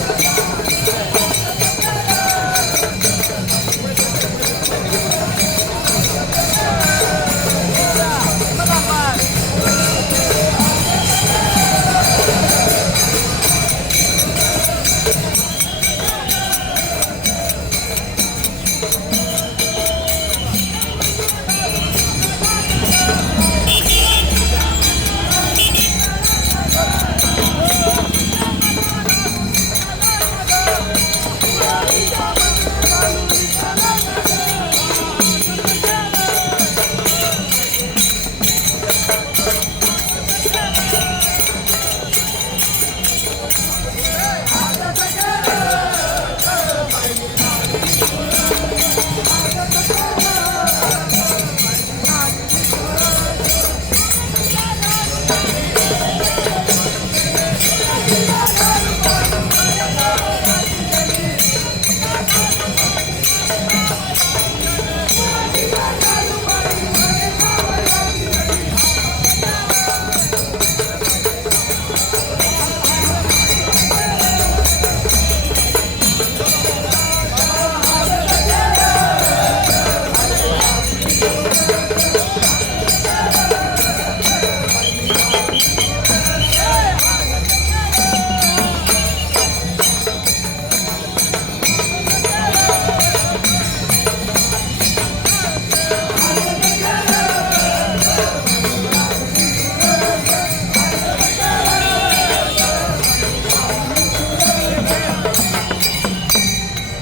감사합니다.